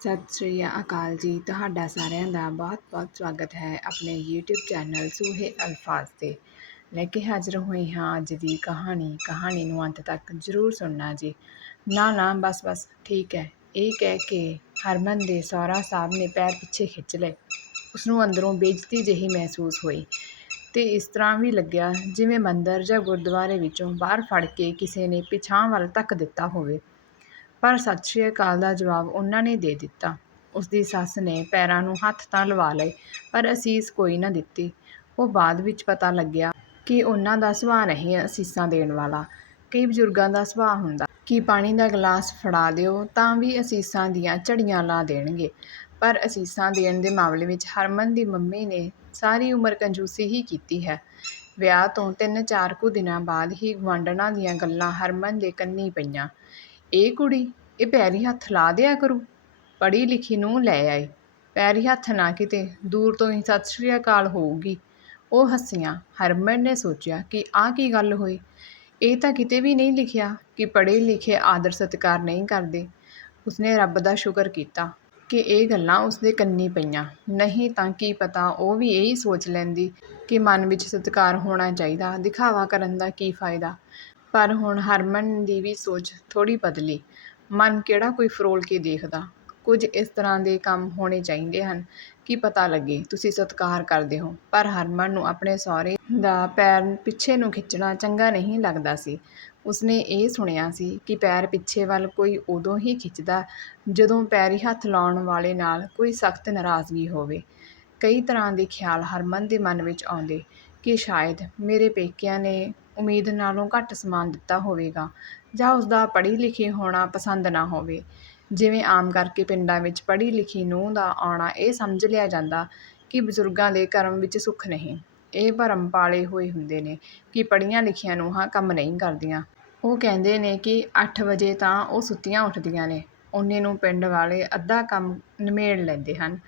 ਸਤਿ ਸ਼੍ਰੀ ਅਕਾਲ ਜੀ। ਤੁਹਾਡਾ ਸਾਰਿਆਂ ਦਾ ਬਹੁਤ-ਬਹੁਤ ਸਵਾਗਤ ਹੈ ਆਪਣੇ YouTube ਚੈਨਲ ਸੂਹੇ ਅਲਫਾਜ਼ ਤੇ। ਲੈ ਕੇ ਹਾਜ਼ਰ ਹੋਏ ਹਾਂ ਅੱਜ ਦੀ ਕਹਾਣੀ। ਕਹਾਣੀ ਨੂੰ ਅੰਤ ਤੱਕ ਜ਼ਰੂਰ ਸੁਣਨਾ ਜੀ। ਨਾ ਨਾ, ਬਸ ਬਸ, ਠੀਕ ਹੈ। ਇਹ ਕਹਿ ਕੇ ਹਰਮਨ ਦੇ ਸਹੁਰਾ ਸਾਹਿਬ ਨੇ ਪੈਰ ਪਿੱਛੇ ਖਿੱਚ ਲਏ। ਉਸ ਨੂੰ ਅੰਦਰੋਂ ਬੇਇੱਜ਼ਤੀ ਜਿਹੀ ਮਹਿਸੂਸ ਹੋਈ ਤੇ ਇਸ ਤਰ੍ਹਾਂ ਵੀ ਲੱਗਿਆ ਜਿਵੇਂ ਮੰਦਰ ਜਾਂ ਗੁਰਦੁਆਰੇ ਵਿੱਚੋਂ ਬਾਹਰ ਫੜ ਕੇ ਕਿਸੇ ਨੇ ਪਿਛਾਂਹ ਵੱਲ ਧੱਕ ਦਿੱਤਾ ਹੋਵੇ। ਪਰ ਸਤਿ ਸ਼੍ਰੀ ਅਕਾਲ ਦਾ ਜਵਾਬ ਉਹਨਾਂ ਨੇ ਦੇ ਦਿੱਤਾ। ਉਸਦੀ ਸੱਸ ਨੇ ਪੈਰਾਂ ਨੂੰ ਹੱਥ ਤਾਂ ਲਵਾ ਲਏ, ਪਰ ਅਸੀਸ ਕੋਈ ਨਾ ਦਿੱਤੀ। ਉਹ ਬਾਅਦ ਵਿੱਚ ਪਤਾ ਲੱਗਿਆ ਕਿ ਉਹਨਾਂ ਦਾ ਸੁਭਾਅ ਨਹੀਂ ਅਸੀਸਾਂ ਦੇਣ ਵਾਲਾ। ਕਈ ਬਜ਼ੁਰਗਾਂ ਦਾ ਸੁਭਾਅ ਹੁੰਦਾ, ਕਿ ਪਾਣੀ ਦਾ ਗਲਾਸ ਫੜਾ ਦਿਓ ਤਾਂ ਵੀ ਅਸੀਸਾਂ ਦੀਆਂ ਝੜੀਆਂ ਲਾ ਦੇਣਗੇ। ਪਰ ਅਸੀਸਾਂ ਦੇਣ ਦੇ ਮਾਮਲੇ ਵਿੱਚ ਹਰਮਨ ਦੀ ਮੰਮੀ ਨੇ ਸਾਰੀ ਉਮਰ ਕੰਜੂਸੀ ਹੀ ਕੀਤੀ ਹੈ। ਵਿਆਹ ਤੋਂ ਤਿੰਨ ਚਾਰ ਕੁ ਦਿਨਾਂ ਬਾਅਦ ਹੀ ਗੁਆਂਢਣਾਂ ਦੀਆਂ ਗੱਲਾਂ ਹਰਮਨ ਦੇ ਕੰਨੀ ਪਈਆਂ। ਇਹ ਕੁੜੀ, ਇਹ ਪੈਰੀ ਹੱਥ ਲਾ ਦਿਆ ਕਰੂ। ਪੜ੍ਹੀ ਲਿਖੀ ਨੂੰ ਲੈ ਆਏ ਪੈਰੀ ਹੱਥ ਨਾ ਕਿਤੇ ਦੂਰ ਤੋਂ ਹੀ ਸਤਿ ਸ਼੍ਰੀ ਅਕਾਲ ਹੋਊਗੀ। ਉਹ ਹੱਸੀਆਂ, ਹਰਮਨ ਨੇ ਸੋਚਿਆ ਕਿ ਆਹ ਕੀ ਗੱਲ ਹੋਈ? ਇਹ ਤਾਂ ਕਿਤੇ ਵੀ ਨਹੀਂ ਲਿਖਿਆ ਕਿ ਪੜ੍ਹੇ ਲਿਖੇ ਆਦਰ ਸਤਿਕਾਰ ਨਹੀਂ ਕਰਦੇ। ਉਸਨੇ ਰੱਬ ਦਾ ਸ਼ੁਕਰ ਕੀਤਾ ਕਿ ਇਹ ਗੱਲਾਂ ਉਸਦੇ ਕੰਨੀ ਪਈਆਂ। ਨਹੀਂ ਤਾਂ ਕੀ ਪਤਾ ਉਹ ਵੀ ਇਹੀ ਸੋਚ ਲੈਂਦੀ ਕਿ ਮਨ ਵਿੱਚ ਸਤਿਕਾਰ ਹੋਣਾ ਚਾਹੀਦਾ, ਦਿਖਾਵਾ ਕਰਨ ਦਾ ਕੀ ਫਾਇਦਾ। ਪਰ ਹੁਣ ਹਰਮਨ ਦੀ ਵੀ ਸੋਚ ਥੋੜ੍ਹੀ ਬਦਲੀ। ਮਨ ਕਿਹੜਾ ਕੋਈ ਫਰੋਲ ਕੇ ਦੇਖਦਾ? ਕੁਝ ਇਸ ਤਰ੍ਹਾਂ ਦੇ ਕੰਮ ਹੋਣੇ ਚਾਹੀਦੇ ਹਨ। ਕਿ ਪਤਾ ਲੱਗੇ, ਤੁਸੀਂ ਸਤਿਕਾਰ ਕਰਦੇ ਹੋ। ਪਰ ਹਰਮਨ ਨੂੰ ਆਪਣੇ ਸਹੁਰੇ ਦਾ ਪੈਰ ਪਿੱਛੇ ਨੂੰ ਖਿੱਚਣਾ ਚੰਗਾ ਨਹੀਂ ਲੱਗਦਾ ਸੀ। ਉਸਨੇ ਇਹ ਸੁਣਿਆ ਸੀ ਕਿ ਪੈਰ ਪਿੱਛੇ ਵੱਲ ਕੋਈ ਉਦੋਂ ਹੀ ਖਿੱਚਦਾ ਜਦੋਂ ਪੈਰੀ ਹੱਥ ਲਾਉਣ ਵਾਲੇ ਨਾਲ ਕੋਈ ਸਖਤ ਨਾਰਾਜ਼ਗੀ ਹੋਵੇ। ਕਈ ਤਰ੍ਹਾਂ ਦੇ ਖਿਆਲ ਹਰਮਨ ਦੇ ਮਨ ਵਿੱਚ ਆਉਂਦੇ। ਕਿ ਸ਼ਾਇਦ ਮੇਰੇ ਪੇਕਿਆਂ ਨੇ ਉਮੀਦ ਨਾਲੋਂ ਘੱਟ ਸਮਾਨ ਦਿੱਤਾ ਹੋਵੇਗਾ ਜਾਂ ਉਸਦਾ ਪੜ੍ਹੀ ਲਿਖੀ ਹੋਣਾ ਪਸੰਦ ਨਾ ਹੋਵੇ। ਜਿਵੇਂ ਆਮ ਕਰਕੇ ਪਿੰਡਾਂ ਵਿੱਚ ਪੜ੍ਹੀ ਲਿਖੀ ਨੂੰਹ ਦਾ ਆਉਣਾ ਇਹ ਸਮਝ ਲਿਆ ਜਾਂਦਾ ਕਿ ਬਜ਼ੁਰਗਾਂ ਦੇ ਕਰਮ ਵਿੱਚ ਸੁੱਖ ਨਹੀਂ। ਇਹ ਭਰਮ ਪਾਲੇ ਹੋਏ ਹੁੰਦੇ ਨੇ ਕਿ ਪੜ੍ਹੀਆਂ ਲਿਖੀਆਂ ਨੂੰਹਾਂ ਕੰਮ ਨਹੀਂ ਕਰਦੀਆਂ। ਉਹ ਕਹਿੰਦੇ ਨੇ ਕਿ 8 ਵਜੇ ਤਾਂ ਉਹ ਸੁੱਤੀਆਂ ਉੱਠਦੀਆਂ ਨੇ। ਉਹਨੇ ਨੂੰ ਪਿੰਡ ਵਾਲੇ ਅੱਧਾ ਕੰਮ ਨਿਮੇੜ ਲੈਂਦੇ ਹਨ।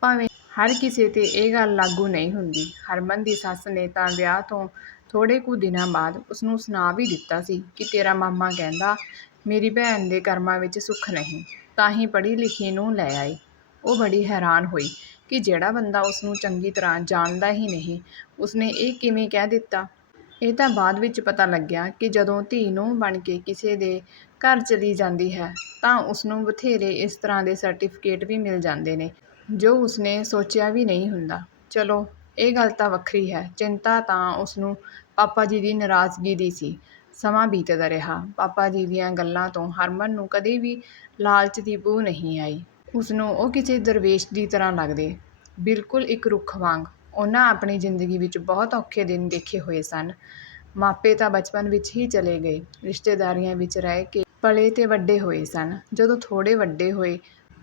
ਭਾਵੇਂ ਹਰ ਕਿਸੇ ਤੇ ਇਹ ਗੱਲ ਲਾਗੂ ਨਹੀਂ ਹੁੰਦੀ। ਹਰਮਨ ਦੀ ਸੱਸ ਨੇ ਤਾਂ ਵਿਆਹ ਤੋਂ ਥੋੜ੍ਹੇ ਕੁ ਦਿਨਾਂ ਬਾਅਦ ਉਸਨੂੰ ਸੁਣਾ ਵੀ ਦਿੱਤਾ ਸੀ ਕਿ ਤੇਰਾ ਮਾਮਾ ਕਹਿੰਦਾ, ਮੇਰੀ ਭੈਣ ਦੇ ਕਰਮਾਂ ਵਿੱਚ ਸੁੱਖ ਨਹੀਂ, ਤਾਂ ਹੀ ਪੜ੍ਹੀ ਲਿਖੀ ਨੂੰ ਲੈ ਆਈ। ਉਹ ਬੜੀ ਹੈਰਾਨ ਹੋਈ ਕਿ ਜਿਹੜਾ ਬੰਦਾ ਉਸਨੂੰ ਚੰਗੀ ਤਰ੍ਹਾਂ ਜਾਣਦਾ ਹੀ ਨਹੀਂ, ਉਸਨੇ ਇਹ ਕਿਵੇਂ ਕਹਿ ਦਿੱਤਾ? ਇਹ ਤਾਂ ਬਾਅਦ ਵਿੱਚ ਪਤਾ ਲੱਗਿਆ ਕਿ ਜਦੋਂ ਧੀ ਨੂੰ ਬਣ ਕੇ ਕਿਸੇ ਦੇ ਘਰ ਚਲੀ ਜਾਂਦੀ ਹੈ, ਤਾਂ ਉਸਨੂੰ ਬਥੇਰੇ ਇਸ ਤਰ੍ਹਾਂ ਦੇ ਸਰਟੀਫਿਕੇਟ ਵੀ ਮਿਲ ਜਾਂਦੇ ਨੇ। ਜੋ ਉਸਨੇ ਸੋਚਿਆ ਵੀ ਨਹੀਂ ਹੁੰਦਾ। ਚਲੋ, ਇਹ ਗੱਲ ਤਾਂ ਵੱਖਰੀ ਹੈ। ਚਿੰਤਾ ਤਾਂ ਉਸਨੂੰ ਪਾਪਾ ਜੀ ਦੀ ਨਾਰਾਜ਼ਗੀ ਦੀ ਸੀ। ਸਮਾਂ ਬੀਤਦਾ ਰਿਹਾ। ਪਾਪਾ ਜੀ ਦੀਆਂ ਗੱਲਾਂ ਤੋਂ ਹਰਮਨ ਨੂੰ ਕਦੇ ਵੀ ਲਾਲਚ ਦੀ ਬੂ ਨਹੀਂ ਆਈ। ਉਸਨੂੰ ਉਹ ਕਿਸੇ ਦਰਵੇਸ਼ ਦੀ ਤਰ੍ਹਾਂ ਲੱਗਦੇ। ਬਿਲਕੁਲ ਇੱਕ ਰੁੱਖ ਵਾਂਗ। ਉਹਨਾਂ ਆਪਣੀ ਜ਼ਿੰਦਗੀ ਵਿੱਚ ਬਹੁਤ ਔਖੇ ਦਿਨ ਦੇਖੇ ਹੋਏ ਸਨ। ਮਾਪੇ ਤਾਂ ਬਚਪਨ ਵਿੱਚ ਹੀ ਚਲੇ ਗਏ। ਰਿਸ਼ਤੇਦਾਰੀਆਂ ਵਿੱਚ ਰਹਿ ਕੇ ਪਲੇ ਤੇ ਵੱਡੇ ਹੋਏ ਸਨ। ਜਦੋਂ ਥੋੜ੍ਹੇ ਵੱਡੇ ਹੋਏ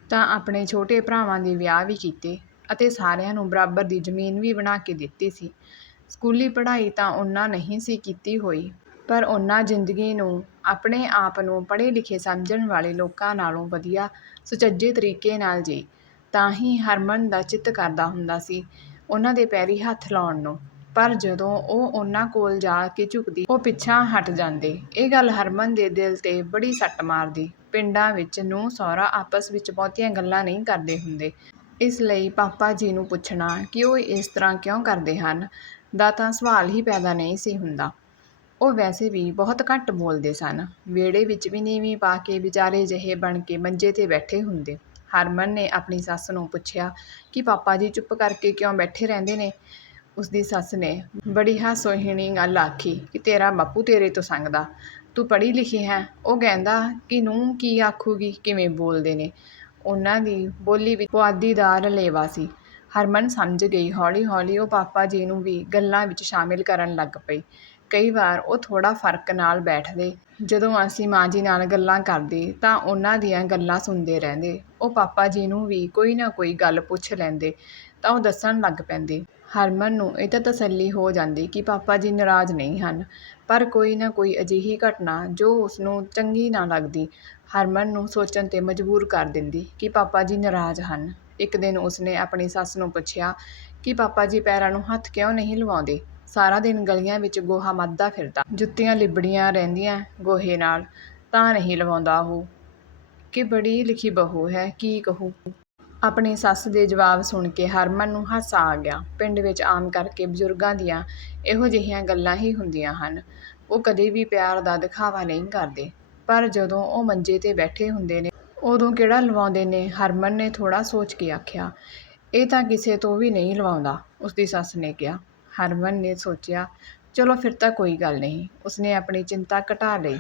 ਤਾਂ ਆਪਣੇ ਛੋਟੇ ਭਰਾਵਾਂ ਦੇ ਵਿਆਹ ਵੀ ਕੀਤੇ ਅਤੇ ਸਾਰਿਆਂ ਨੂੰ ਬਰਾਬਰ ਦੀ ਜ਼ਮੀਨ ਵੀ ਬਣਾ ਕੇ ਦਿੱਤੀ ਸੀ। ਸਕੂਲੀ ਪੜ੍ਹਾਈ ਤਾਂ ਉਹਨਾਂ ਨਹੀਂ ਸੀ ਕੀਤੀ ਹੋਈ, ਪਰ ਉਹਨਾਂ ਜ਼ਿੰਦਗੀ ਨੂੰ ਆਪਣੇ ਆਪ ਨੂੰ ਪੜ੍ਹੇ ਲਿਖੇ ਸਮਝਣ ਵਾਲੇ ਲੋਕਾਂ ਨਾਲੋਂ ਵਧੀਆ, ਸੁਚੱਜੇ ਤਰੀਕੇ ਨਾਲ ਜੀ, ਤਾਂ ਹੀ ਹਰਮਨ ਦਾ ਚਿੱਤ ਕਰਦਾ ਹੁੰਦਾ ਸੀ ਉਹਨਾਂ ਦੇ ਪੈਰੀ ਹੱਥ ਲਾਉਣ ਨੂੰ। ਪਰ ਜਦੋਂ ਉਹ ਉਹਨਾਂ ਕੋਲ ਜਾ ਕੇ ਝੁਕਦੀ, ਉਹ ਪਿੱਛਾ ਹਟ ਜਾਂਦੇ। ਇਹ ਗੱਲ ਹਰਮਨ ਦੇ ਦਿਲ ਤੇ ਬੜੀ ਸੱਟ ਮਾਰਦੀ। ਪਿੰਡਾਂ ਵਿੱਚ ਨੂੰ ਸਹੁਰਾ ਆਪਸ ਵਿੱਚ ਬਹੁਤੀਆਂ ਗੱਲਾਂ ਨਹੀਂ ਕਰਦੇ ਹੁੰਦੇ। ਇਸ ਲਈ ਪਾਪਾ ਜੀ ਨੂੰ ਪੁੱਛਣਾ, ਕਿ ਉਹ ਇਸ ਤਰ੍ਹਾਂ ਕਿਉਂ ਕਰਦੇ ਹਨ? ਦਾ ਤਾਂ ਸਵਾਲ ਹੀ ਪੈਦਾ ਨਹੀਂ ਸੀ ਹੁੰਦਾ। ਉਹ ਵੈਸੇ ਵੀ ਬਹੁਤ ਘੱਟ ਬੋਲਦੇ ਸਨ। ਵਿਹੜੇ ਵਿੱਚ ਵੀ ਨੀਵੀਂ ਪਾ ਕੇ ਵਿਚਾਰੇ ਜਿਹੇ ਬਣ ਕੇ ਮੰਜੇ ਤੇ ਬੈਠੇ ਹੁੰਦੇ। ਹਰਮਨ ਨੇ ਆਪਣੀ ਸੱਸ ਨੂੰ ਪੁੱਛਿਆ, ਕਿ ਪਾਪਾ ਜੀ ਚੁੱਪ ਕਰਕੇ ਕਿਉਂ ਬੈਠੇ ਰਹਿੰਦੇ ਨੇ? ਉਸਦੀ ਸੱਸ ਨੇ ਬੜੀ ਹਾਸੋਹੀਣੀ ਗੱਲ ਆਖੀ, ਕਿ ਤੇਰਾ ਬਾਪੂ ਤੇਰੇ ਤੋਂ ਸੰਗਦਾ। ਤੂੰ ਪੜ੍ਹੀ ਲਿਖੀ ਹੈ। ਉਹ ਕਹਿੰਦਾ ਕਿ ਨੂੰ ਕੀ ਆਖੂਗੀ, ਕਿਵੇਂ ਬੋਲਦੇ ਨੇ। ਉਹਨਾਂ ਦੀ ਬੋਲੀ ਵਿੱਚ ਪੁਆਧੀ ਦਾ ਰਲੇਵਾ ਸੀ। ਹਰਮਨ ਸਮਝ ਗਈ ਹੌਲੀ ਹੌਲੀ ਉਹ ਪਾਪਾ ਜੀ ਨੂੰ ਵੀ ਗੱਲਾਂ ਵਿੱਚ ਸ਼ਾਮਿਲ ਕਰਨ ਲੱਗ ਪਈ। ਕਈ ਵਾਰ ਉਹ ਥੋੜਾ ਫ਼ਰਕ ਨਾਲ ਬੈਠਦੇ। ਜਦੋਂ ਅਸੀਂ ਮਾਂ ਜੀ ਨਾਲ ਗੱਲਾਂ ਕਰਦੇ, ਤਾਂ ਉਹਨਾਂ ਦੀਆਂ ਗੱਲਾਂ ਸੁਣਦੇ ਰਹਿੰਦੇ। ਉਹ ਪਾਪਾ ਜੀ ਨੂੰ ਵੀ ਕੋਈ ਨਾ ਕੋਈ ਗੱਲ ਪੁੱਛ ਲੈਂਦੇ, ਤਾਂ ਉਹ ਦੱਸਣ ਲੱਗ ਪੈਂਦੇ। ਹਰਮਨ ਨੂੰ ਇਹ ਤਾਂ ਤਸੱਲੀ ਹੋ ਜਾਂਦੀ ਕਿ ਪਾਪਾ ਜੀ ਨਾਰਾਜ਼ ਨਹੀਂ ਹਨ, ਪਰ ਕੋਈ ਨਾ ਕੋਈ ਅਜਿਹੀ ਘਟਨਾ ਜੋ ਉਸਨੂੰ ਚੰਗੀ ਨਾ ਲੱਗਦੀ, ਹਰਮਨ ਨੂੰ ਸੋਚਣ ਤੇ ਮਜਬੂਰ ਕਰ ਦਿੰਦੀ ਕਿ ਪਾਪਾ ਜੀ ਨਾਰਾਜ਼ ਹਨ। ਇੱਕ ਦਿਨ ਉਸਨੇ ਆਪਣੀ ਸੱਸ ਨੂੰ ਪੁੱਛਿਆ ਕਿ ਪਾਪਾ ਜੀ ਪੈਰਾਂ ਨੂੰ ਹੱਥ ਕਿਉਂ ਨਹੀਂ ਲਵਾਉਂਦੇ? ਸਾਰਾ ਦਿਨ ਗਲੀਆਂ ਵਿੱਚ ਗੋਹਾ ਮੱਧਦਾ ਫਿਰਦਾ, ਜੁੱਤੀਆਂ ਲਿਬੜੀਆਂ ਰਹਿੰਦੀਆਂ ਗੋਹੇ ਨਾਲ, ਤਾਂ ਨਹੀਂ ਲਵਾਉਂਦਾ ਉਹ। ਕਿ ਬੜੀ ਲਿਖੀ ਬਹੂ ਹੈ, ਕੀ ਕਹੂ? ਆਪਣੀ ਸੱਸ ਦੇ ਜਵਾਬ ਸੁਣ ਕੇ ਹਰਮਨ ਨੂੰ ਹਾਸਾ ਆ ਗਿਆ। ਪਿੰਡ ਵਿੱਚ ਆਮ ਕਰਕੇ ਬਜ਼ੁਰਗਾਂ ਦੀਆਂ ਇਹੋ ਜਿਹੀਆਂ ਗੱਲਾਂ ਹੀ ਹੁੰਦੀਆਂ ਹਨ। ਉਹ ਕਦੇ ਵੀ ਪਿਆਰ ਦਾ ਦਿਖਾਵਾ ਨਹੀਂ ਕਰਦੇ, ਪਰ ਜਦੋਂ ਉਹ ਮੰਜੇ ਤੇ ਬੈਠੇ ਹੁੰਦੇ ਨੇ, ਉਦੋਂ ਕਿਹੜਾ ਲਵਾਉਂਦੇ ਨੇ? ਹਰਮਨ ਨੇ ਥੋੜ੍ਹਾ ਸੋਚ ਕੇ ਆਖਿਆ, ਇਹ ਤਾਂ ਕਿਸੇ ਤੋਂ ਵੀ ਨਹੀਂ ਲਵਾਉਂਦਾ, ਉਸਦੀ ਸੱਸ ਨੇ ਕਿਹਾ। ਹਰਮਨ ਨੇ ਸੋਚਿਆ, ਚਲੋ ਫਿਰ ਤਾਂ ਕੋਈ ਗੱਲ ਨਹੀਂ। ਉਸਨੇ ਆਪਣੀ ਚਿੰਤਾ ਘਟਾ ਲਈ।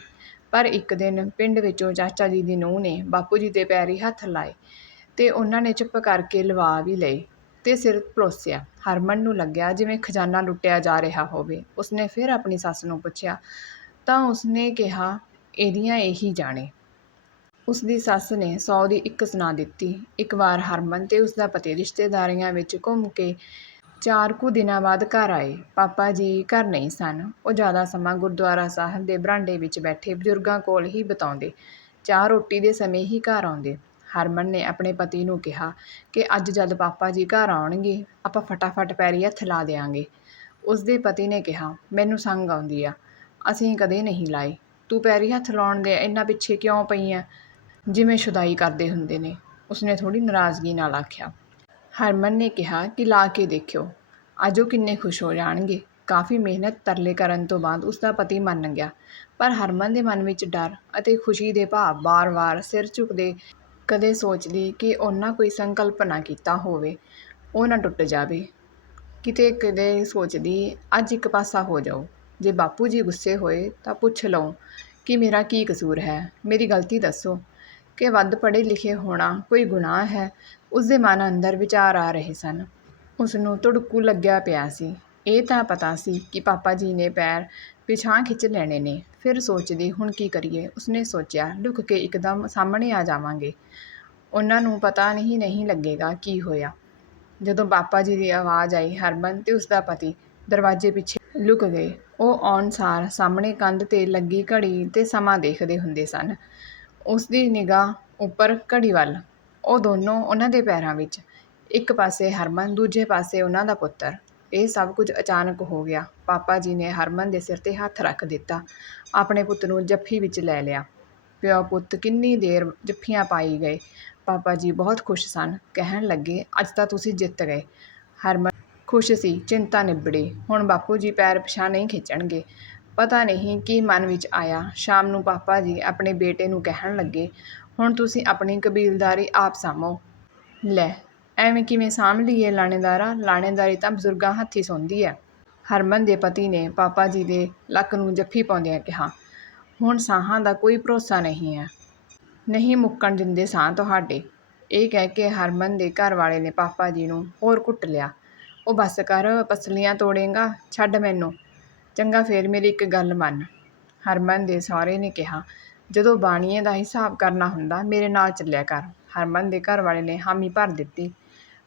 ਪਰ ਇੱਕ ਦਿਨ ਪਿੰਡ ਵਿੱਚੋਂ ਚਾਚਾ ਜੀ ਦੀ ਨੂੰਹ ਨੇ ਬਾਪੂ ਜੀ ਦੇ ਪੈਰੀ ਹੱਥ ਲਾਏ। ਤੇ ਉਹਨਾਂ ਨੇ ਚੁੱਪ ਕਰਕੇ ਲਵਾ ਵੀ ਲਈ ਤੇ ਸਿਰ ਪਰੋਸਿਆ। ਹਰਮਨ ਨੂੰ ਲੱਗਿਆ ਜਿਵੇਂ ਖਜ਼ਾਨਾ ਲੁੱਟਿਆ ਜਾ ਰਿਹਾ ਹੋਵੇ। ਉਸਨੇ ਫਿਰ ਆਪਣੀ ਸੱਸ ਨੂੰ ਪੁੱਛਿਆ, ਤਾਂ ਉਸਨੇ ਕਿਹਾ ਇਹਦੀਆਂ ਇਹੀ ਜਾਣੇ? ਉਸਦੀ ਸੱਸ ਨੇ ਸੌ ਦੀ ਇੱਕ ਸੁਣਾ ਦਿੱਤੀ। ਇੱਕ ਵਾਰ ਹਰਮਨ ਤੇ ਉਸਦਾ ਪਤੀ ਰਿਸ਼ਤੇਦਾਰੀਆਂ ਵਿੱਚ ਘੁੰਮ ਕੇ ਚਾਰ ਕੁ ਦਿਨਾਂ ਬਾਅਦ ਘਰ ਆਏ। ਪਾਪਾ ਜੀ, ਘਰ ਨਹੀਂ ਸਨ। ਉਹ ਜ਼ਿਆਦਾ ਸਮਾਂ ਗੁਰਦੁਆਰਾ ਸਾਹਿਬ ਦੇ ਬਰਾਂਡੇ ਵਿੱਚ ਬੈਠੇ ਬਜ਼ੁਰਗਾਂ ਕੋਲ ਹੀ ਬਿਤਾਉਂਦੇ। ਚਾਹ ਰੋਟੀ ਦੇ ਸਮੇਂ ਹੀ ਘਰ ਆਉਂਦੇ। ਹਰਮਨ ਨੇ ਆਪਣੇ ਪਤੀ ਨੂੰ ਕਿਹਾ ਕਿ ਅੱਜ ਜਦ ਪਾਪਾ ਜੀ ਘਰ ਆਉਣਗੇ, ਆਪਾਂ ਫਟਾਫਟ ਪੈਰੀ ਹੱਥ ਲਾ ਦੇਾਂਗੇ ਉਸਦੇ ਪਤੀ ਨੇ ਕਿਹਾ, ਮੈਨੂੰ ਸੰਗ ਆਉਂਦੀ ਆ। ਅਸੀਂ ਕਦੇ ਨਹੀਂ ਲਾਏ। ਤੂੰ ਪੈਰੀ ਹੱਥ ਲਾਉਣ ਦੇ ਇੰਨਾ ਪਿੱਛੇ ਕਿਉਂ ਪਈ ਆ ਜਿਵੇਂ ਸ਼ੁਦਾਈ ਕਰਦੇ ਹੁੰਦੇ ਨੇ। ਉਸਨੇ ਥੋੜੀ ਨਾਰਾਜ਼ਗੀ ਨਾਲ ਆਖਿਆ। ਹਰਮਨ ਨੇ ਕਿਹਾ ਕਿ ਲਾ ਕੇ ਦੇਖਿਓ। ਅੱਜ ਉਹ ਕਿੰਨੇ ਖੁਸ਼ ਹੋ ਜਾਣਗੇ। ਕਾਫੀ ਮਿਹਨਤ ਤਰਲੇ ਕਰਨ ਤੋਂ ਬਾਅਦ ਉਸਦਾ ਪਤੀ ਮੰਨ ਗਿਆ। ਪਰ ਹਰਮਨ ਦੇ ਮਨ ਵਿੱਚ ਡਰ ਅਤੇ ਖੁਸ਼ੀ ਦੇ ਭਾਵ ਵਾਰ-ਵਾਰ ਸਿਰ ਝੁਕਦੇ ਕਦੇ ਸੋਚਦੀ ਕਿ ਉਹਨਾਂ ਕੋਈ ਸੰਕਲਪ ਨਾ ਕੀਤਾ ਹੋਵੇ, ਉਹ ਨਾ ਟੁੱਟ ਜਾਵੇ। ਕਿਤੇ ਕਦੇ ਸੋਚਦੀ, ਅੱਜ ਇੱਕ ਪਾਸਾ ਹੋ ਜਾਓ। ਜੇ ਬਾਪੂ ਜੀ ਗੁੱਸੇ ਹੋਏ ਤਾਂ ਪੁੱਛ ਲਓ ਕਿ ਮੇਰਾ ਕੀ ਕਸੂਰ ਹੈ? ਮੇਰੀ ਗਲਤੀ ਦੱਸੋ। ਕਿ ਵੱਧ ਪੜ੍ਹੇ ਲਿਖੇ ਹੋਣਾ ਕੋਈ ਗੁਨਾਹ ਹੈ, ਉਸਦੇ ਮਨ ਅੰਦਰ ਵਿਚਾਰ ਆ ਰਹੇ ਸਨ। ਉਸ ਨੂੰ ਤੁੜਕੂ ਲੱਗਿਆ ਪਿਆ ਸੀ। ਇਹ ਤਾਂ ਪਤਾ ਸੀ ਕਿ ਪਾਪਾ ਜੀ ਨੇ ਪੈਰ ਪਿਛਾਂ ਖਿੱਚ ਲੈਣੇ ਨੇ। ਫਿਰ ਸੋਚਦੀ, ਹੁਣ ਕੀ ਕਰੀਏ? ਉਸਨੇ ਸੋਚਿਆ, ਲੁਕ ਕੇ ਇੱਕਦਮ ਸਾਹਮਣੇ ਆ ਜਾਵਾਂਗੇ। ਉਹਨਾਂ ਨੂੰ ਪਤਾ ਨਹੀਂ ਨਹੀਂ ਲੱਗੇਗਾ ਕੀ ਹੋਇਆ। ਜਦੋਂ ਪਾਪਾ ਜੀ ਦੀ ਆਵਾਜ਼ ਆਈ ਹਰਮਨ ਤੇ ਉਸਦਾ ਪਤੀ ਦਰਵਾਜ਼ੇ ਪਿੱਛੇ ਲੁਕ ਗਏ। ਉਹ ਆਉਣ ਸਾਰ ਸਾਹਮਣੇ ਕੰਧ ਤੇ ਲੱਗੀ ਘੜੀ ਤੇ ਸਮਾਂ ਦੇਖਦੇ ਹੁੰਦੇ ਸਨ। ਉਸ ਦੀ ਨਿਗਾਹ ਉੱਪਰ ਘੜੀ ਵੱਲ। ਉਹ ਦੋਨੋਂ ਉਹਨਾਂ ਦੇ ਪੈਰਾਂ ਵਿੱਚ। ਇੱਕ ਪਾਸੇ ਹਰਮਨ, ਦੂਜੇ ਪਾਸੇ ਉਹਨਾਂ ਦਾ ਪੁੱਤਰ। ਇਹ ਸਭ ਕੁਝ ਅਚਾਨਕ ਹੋ ਗਿਆ। ਪਾਪਾ ਜੀ ਨੇ ਹਰਮਨ ਦੇ ਸਿਰ ਤੇ ਹੱਥ ਰੱਖ ਦਿੱਤਾ। ਆਪਣੇ ਪੁੱਤ ਨੂੰ ਜੱਫੀ ਵਿੱਚ ਲੈ ਲਿਆ। ਪਿਓ ਪੁੱਤ ਕਿੰਨੀ ਦੇਰ ਜੱਫੀਆਂ ਪਾਈ ਗਏ। ਪਾਪਾ ਜੀ ਬਹੁਤ ਖੁਸ਼ ਸਨ। ਕਹਿਣ ਲੱਗੇ, ਅੱਜ ਤਾਂ ਤੁਸੀਂ ਜਿੱਤ ਗਏ। ਹਰਮਨ ਖੁਸ਼ ਸੀ, ਚਿੰਤਾ ਨਿਬੜੀ। ਹੁਣ ਬਾਪੂ ਜੀ ਪੈਰ ਪਿਛਾਂ ਨਹੀਂ ਖਿੱਚਣਗੇ। ਪਤਾ ਨਹੀਂ ਕੀ ਮਨ ਵਿੱਚ ਆਇਆ। ਸ਼ਾਮ ਨੂੰ ਪਾਪਾ ਜੀ ਆਪਣੇ ਬੇਟੇ ਨੂੰ ਕਹਿਣ ਲੱਗੇ, ਹੁਣ ਤੁਸੀਂ ਆਪਣੀ ਕਬੀਲਦਾਰੀ ਆਪ ਸਾਮੋ ਲੈ ਐਵੇਂ ਕਿਵੇਂ ਸਾਂਭ ਲਈਏ ਲਾਣੇਦਾਰਾ? ਲਾਣੇਦਾਰੀ ਤਾਂ ਬਜ਼ੁਰਗਾਂ ਹੱਥੀ ਸੌਂਦੀ ਹੈ ਹਰਮਨ ਦੇ ਪਤੀ ਨੇ ਪਾਪਾ ਜੀ ਦੇ ਲੱਕ ਨੂੰ ਜੱਫੀ ਪਾਉਂਦਿਆਂ ਕਿਹਾ, ਹੁਣ ਸਾਹਾਂ ਦਾ ਕੋਈ ਭਰੋਸਾ ਨਹੀਂ ਹੈ ਨਹੀਂ ਮੁੱਕਣ ਦਿੰਦੇ ਸਾਹ ਤੁਹਾਡੇ ਇਹ ਕਹਿ ਕੇ ਹਰਮਨ ਦੇ ਘਰ ਵਾਲੇ ਨੇ ਪਾਪਾ ਜੀ ਨੂੰ ਹੋਰ ਕੁੱਟ ਲਿਆ। ਉਹ ਬਸ ਕਰ, ਪਸਲੀਆਂ ਤੋੜੇਗਾ, ਛੱਡ ਮੈਨੂੰ। ਚੰਗਾ ਫੇਰ ਮੇਰੀ ਇੱਕ ਗੱਲ ਮੰਨ ਹਰਮਨ ਦੇ ਸਹੁਰੇ ਨੇ ਕਿਹਾ, ਜਦੋਂ ਬਾਣੀਏ ਦਾ ਹਿਸਾਬ ਕਰਨਾ ਹੁੰਦਾ, ਮੇਰੇ ਨਾਲ ਚੱਲਿਆ ਕਰ ਹਰਮਨ ਦੇ ਘਰ ਵਾਲੇ ਨੇ ਹਾਮੀ ਭਰ ਦਿੱਤੀ।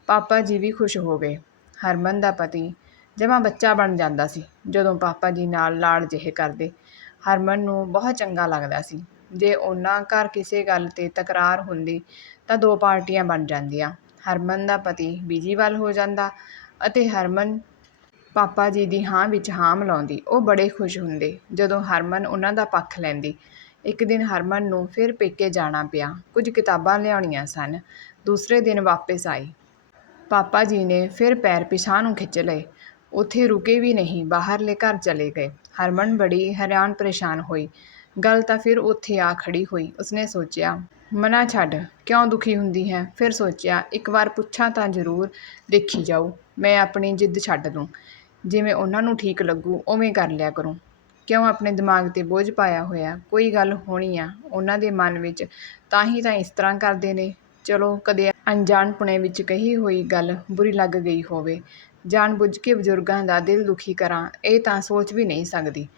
ਪਾਪਾ ਜੀ ਵੀ ਖੁਸ਼ ਹੋ ਗਏ। ਹਰਮਨ ਦਾ ਪਤੀ ਜਮਾਂ ਬੱਚਾ ਬਣ ਜਾਂਦਾ ਸੀ, ਜਦੋਂ ਪਾਪਾ ਜੀ ਨਾਲ ਲਾੜ ਜਿਹੇ ਕਰਦੇ। ਹਰਮਨ ਨੂੰ ਬਹੁਤ ਚੰਗਾ ਲੱਗਦਾ ਸੀ। ਜੇ ਉਹਨਾਂ ਘਰ ਕਿਸੇ ਗੱਲ ਤੇ ਤਕਰਾਰ ਹੁੰਦੀ ਤਾਂ ਦੋ ਪਾਰਟੀਆਂ ਬਣ ਜਾਂਦੀਆਂ। ਹਰਮਨ ਦਾ ਪਤੀ ਬੀਜੀ ਵੱਲ ਹੋ ਜਾਂਦਾ ਅਤੇ ਹਰਮਨ ਪਾਪਾ ਜੀ ਦੀ ਹਾਂ ਵਿੱਚ ਹਾਂ ਮਿਲਾਉਂਦੀ। ਉਹ ਬੜੇ ਖੁਸ਼ ਹੁੰਦੇ ਜਦੋਂ ਹਰਮਨ ਉਹਨਾਂ ਦਾ ਪੱਖ ਲੈਂਦੀ। ਇੱਕ ਦਿਨ ਹਰਮਨ ਨੂੰ ਫਿਰ ਪੇਕੇ ਜਾਣਾ ਪਿਆ। ਕੁਝ ਕਿਤਾਬਾਂ ਲਿਆਉਣੀਆਂ ਸਨ। ਦੂਸਰੇ ਦਿਨ ਵਾਪਸ ਆਈ। ਪਾਪਾ ਜੀ ਨੇ ਫਿਰ ਪੈਰ ਪਿਛਾਂ ਨੂੰ ਖਿੱਚ ਲਏ। ਉੱਥੇ ਰੁਕੇ ਵੀ ਨਹੀਂ, ਬਾਹਰਲੇ ਘਰ ਚਲੇ ਗਏ। ਹਰਮਨ ਬੜੀ ਹੈਰਾਨ ਪਰੇਸ਼ਾਨ ਹੋਈ। ਗੱਲ ਤਾਂ ਫਿਰ ਉੱਥੇ ਆ ਖੜੀ ਹੋਈ। ਉਸਨੇ ਸੋਚਿਆ, ਮਨਾ ਛੱਡ, ਕਿਉਂ ਦੁਖੀ ਹੁੰਦੀ ਹੈ? ਫਿਰ ਸੋਚਿਆ, ਇੱਕ ਵਾਰ ਪੁੱਛਾਂ ਤਾਂ ਜ਼ਰੂਰ ਦੇਖੀ ਜਾਊ। ਮੈਂ ਆਪਣੀ ਜਿੱਦ ਛੱਡ ਦੂੰ। ਜਿਵੇਂ ਉਹਨਾਂ ਨੂੰ ਠੀਕ ਲੱਗੂ, ਉਵੇਂ ਕਰ ਲਿਆ ਕਰੂੰ। ਕਿਉਂ ਆਪਣੇ ਦਿਮਾਗ ਤੇ ਬੋਝ ਪਾਇਆ ਹੋਇਆ? ਕੋਈ ਗੱਲ ਹੋਣੀ ਆ। ਉਹਨਾਂ ਦੇ ਮਨ ਵਿੱਚ ਤਾਂ ਹੀ ਤਾਂ ਇਸ ਤਰ੍ਹਾਂ ਕਰਦੇ ਨੇ। ਚਲੋ, ਕਦੇ ਅਣਜਾਣਪੁਣੇ ਵਿੱਚ ਕਹੀ ਹੋਈ ਗੱਲ ਬੁਰੀ ਲੱਗ ਗਈ ਹੋਵੇ। ਜਾਣ ਬੁੱਝ ਕੇ ਬਜ਼ੁਰਗਾਂ ਦਾ ਦਿਲ ਦੁਖੀ ਕਰਾਂ, ਇਹ ਤਾਂ ਸੋਚ ਵੀ ਨਹੀਂ ਸਕਦੀ।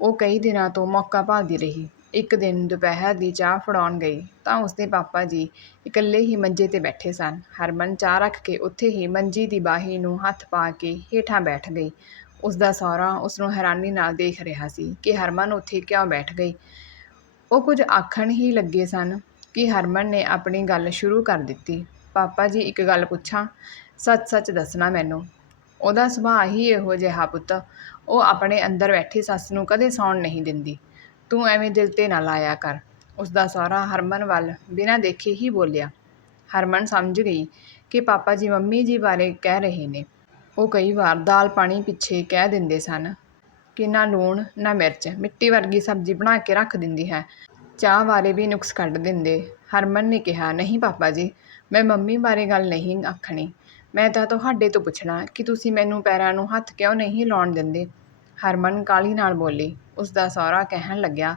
ਉਹ ਕਈ ਦਿਨਾਂ ਤੋਂ ਮੌਕਾ ਭਾਲਦੀ ਰਹੀ। ਇੱਕ ਦਿਨ ਦੁਪਹਿਰ ਦੀ ਚਾਹ ਫੜਾਉਣ ਗਈ ਤਾਂ ਉਸਦੇ ਪਾਪਾ ਜੀ ਇਕੱਲੇ ਹੀ ਮੰਜੇ ਤੇ ਬੈਠੇ ਸਨ। ਹਰਮਨ ਚਾਹ ਰੱਖ ਕੇ ਉੱਥੇ ਹੀ ਮੰਜੀ ਦੀ ਬਾਹੀ ਨੂੰ ਹੱਥ ਪਾ ਕੇ ਹੇਠਾਂ ਬੈਠ ਗਈ। ਉਸਦਾ ਸਹੁਰਾ ਉਸਨੂੰ ਹੈਰਾਨੀ ਨਾਲ ਦੇਖ ਰਿਹਾ ਸੀ ਕਿ ਹਰਮਨ ਉੱਥੇ ਕਿਉਂ ਬੈਠ ਗਈ। ਉਹ ਕੁਝ ਆਖਣ ਹੀ ਲੱਗੇ ਸਨ। ਕਿ ਹਰਮਨ ਨੇ ਆਪਣੀ ਗੱਲ ਸ਼ੁਰੂ ਕਰ ਦਿੱਤੀ। ਪਾਪਾ ਜੀ, ਇੱਕ ਗੱਲ ਪੁੱਛਾਂ? ਸੱਚ-ਸੱਚ ਦੱਸਣਾ ਮੈਨੂੰ। ਉਹਦਾ ਸੁਭਾਅ ਹੀ ਇਹੋ ਜਿਹਾ ਪੁੱਤ। ਉਹ ਆਪਣੇ ਅੰਦਰ ਬੈਠੀ ਸੱਸ ਨੂੰ ਕਦੇ ਸੌਣ ਨਹੀਂ ਦਿੰਦੀ। ਤੂੰ ਐਵੇਂ ਦਿਲ ਤੇ ਨਾ ਲਾਇਆ ਕਰ। ਉਸਦਾ ਸਹੁਰਾ ਹਰਮਨ ਵੱਲ ਬਿਨਾਂ ਦੇਖੇ ਹੀ ਬੋਲਿਆ। ਹਰਮਨ ਸਮਝ ਗਈ ਕਿ ਪਾਪਾ ਜੀ, ਮੰਮੀ ਜੀ ਬਾਰੇ ਕਹਿ ਰਹੇ ਨੇ। ਉਹ ਕਈ ਵਾਰ ਦਾਲ ਪਾਣੀ ਪਿੱਛੇ ਕਹਿ ਦਿੰਦੇ ਸਨ ਕਿ ਨਾ ਲੂਣ, ਨਾ ਮਿਰਚ। ਮਿੱਟੀ ਵਰਗੀ ਸਬਜ਼ੀ ਬਣਾ ਕੇ ਰੱਖ ਦਿੰਦੀ ਹੈ। ਚਾਹ ਬਾਰੇ ਵੀ ਨੁਕਸ ਕੱਢ ਦਿੰਦੇ। ਹਰਮਨ ਨੇ ਕਿਹਾ, ਨਹੀਂ ਪਾਪਾ ਜੀ, ਮੈਂ ਮੰਮੀ ਬਾਰੇ ਗੱਲ ਨਹੀਂ ਆਖਣੀ। ਮੈਂ ਤਾਂ ਤੁਹਾਡੇ ਤੋਂ ਪੁੱਛਣਾ ਕਿ ਤੁਸੀਂ ਮੈਨੂੰ ਪੈਰਾਂ ਨੂੰ ਹੱਥ ਕਿਉਂ ਨਹੀਂ ਲਾਉਣ ਦਿੰਦੇ? ਹਰਮਨ ਕਾਲੀ ਨਾਲ ਬੋਲੀ। ਉਸਦਾ ਸਹੁਰਾ ਕਹਿਣ ਲੱਗਿਆ,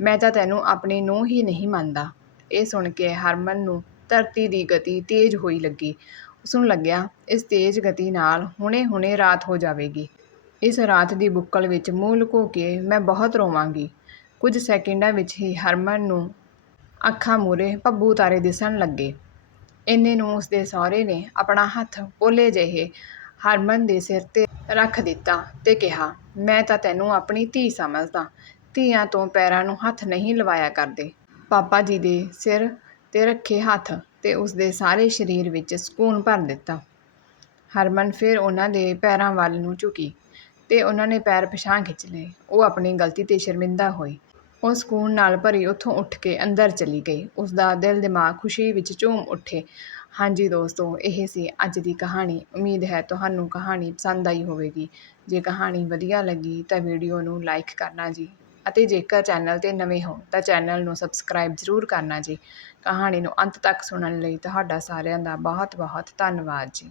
ਮੈਂ ਤਾਂ ਤੈਨੂੰ ਆਪਣੀ ਨੂੰਹ ਹੀ ਨਹੀਂ ਮੰਨਦਾ। ਇਹ ਸੁਣ ਕੇ ਹਰਮਨ ਨੂੰ ਧਰਤੀ ਦੀ ਗਤੀ ਤੇਜ਼ ਹੋਈ ਲੱਗੀ। ਉਸਨੂੰ ਲੱਗਿਆ, ਇਸ ਤੇਜ਼ ਗਤੀ ਨਾਲ ਹੁਣੇ-ਹੁਣੇ ਰਾਤ ਹੋ ਜਾਵੇਗੀ। ਇਸ ਰਾਤ ਦੀ ਬੁੱਕਲ ਵਿੱਚ ਮੂੰਹ ਲੁਕੋ ਕੇ ਮੈਂ ਬਹੁਤ ਰੋਵਾਂਗੀ। ਕੁਝ ਸੈਕਿੰਡਾਂ ਵਿੱਚ ਹੀ ਹਰਮਨ ਨੂੰ ਅੱਖਾਂ ਮੂਰੇ ਭੱਬੂ ਤਾਰੇ ਦਿਸਣ ਲੱਗੇ। ਇੰਨੇ ਨੂੰ ਉਸਦੇ ਸਹੁਰੇ ਨੇ ਆਪਣਾ ਹੱਥ ਪੋਲੇ ਜਿਹੇ ਹਰਮਨ ਦੇ ਸਿਰ ਤੇ ਰੱਖ ਦਿੱਤਾ ਤੇ ਕਿਹਾ, ਮੈਂ ਤਾਂ ਤੈਨੂੰ ਆਪਣੀ ਧੀ ਸਮਝਦਾ। ਧੀਆਂ ਤੋਂ ਪੈਰਾਂ ਨੂੰ ਹੱਥ ਨਹੀਂ ਲਵਾਇਆ ਕਰਦੇ। ਪਾਪਾ ਜੀ ਦੇ ਸਿਰ ਤੇ ਰੱਖੇ ਹੱਥ ਤੇ ਉਸਦੇ ਸਾਰੇ ਸਰੀਰ ਵਿੱਚ ਸਕੂਨ ਭਰ ਦਿੱਤਾ। ਹਰਮਨ ਫਿਰ ਉਹਨਾਂ ਦੇ ਪੈਰਾਂ ਵੱਲ ਨੂੰ ਝੁਕੀ ਤੇ ਉਹਨਾਂ ਨੇ ਪੈਰ ਪਛਾਣ ਖਿੱਚ ਲਏ। ਉਹ ਆਪਣੀ ਗਲਤੀ ਤੇ ਸ਼ਰਮਿੰਦਾ ਹੋਈ। ਉਹ ਸਕੂਨ ਨਾਲ ਭਰੀ ਉੱਥੋਂ ਉੱਠ ਕੇ ਅੰਦਰ ਚਲੀ ਗਈ। ਉਸਦਾ ਦਿਲ ਦਿਮਾਗ ਖੁਸ਼ੀ ਵਿੱਚ ਝੂਮ ਉੱਠੇ। ਹਾਂਜੀ ਦੋਸਤੋ, ਇਹ ਸੀ ਅੱਜ ਦੀ ਕਹਾਣੀ। ਉਮੀਦ ਹੈ ਤੁਹਾਨੂੰ ਕਹਾਣੀ ਪਸੰਦ ਆਈ ਹੋਵੇਗੀ। ਜੇ ਕਹਾਣੀ ਵਧੀਆ ਲੱਗੀ ਤਾਂ ਵੀਡੀਓ ਨੂੰ ਲਾਈਕ ਕਰਨਾ ਜੀ। ਅਤੇ ਜੇਕਰ ਚੈਨਲ ਤੇ ਨਵੇਂ ਹੋ ਤਾਂ ਚੈਨਲ ਨੂੰ ਸਬਸਕ੍ਰਾਈਬ ਜ਼ਰੂਰ ਕਰਨਾ ਜੀ। ਕਹਾਣੀ ਨੂੰ ਅੰਤ ਤੱਕ ਸੁਣਨ ਲਈ ਤੁਹਾਡਾ ਸਾਰਿਆਂ ਦਾ ਬਹੁਤ ਬਹੁਤ ਧੰਨਵਾਦ ਜੀ।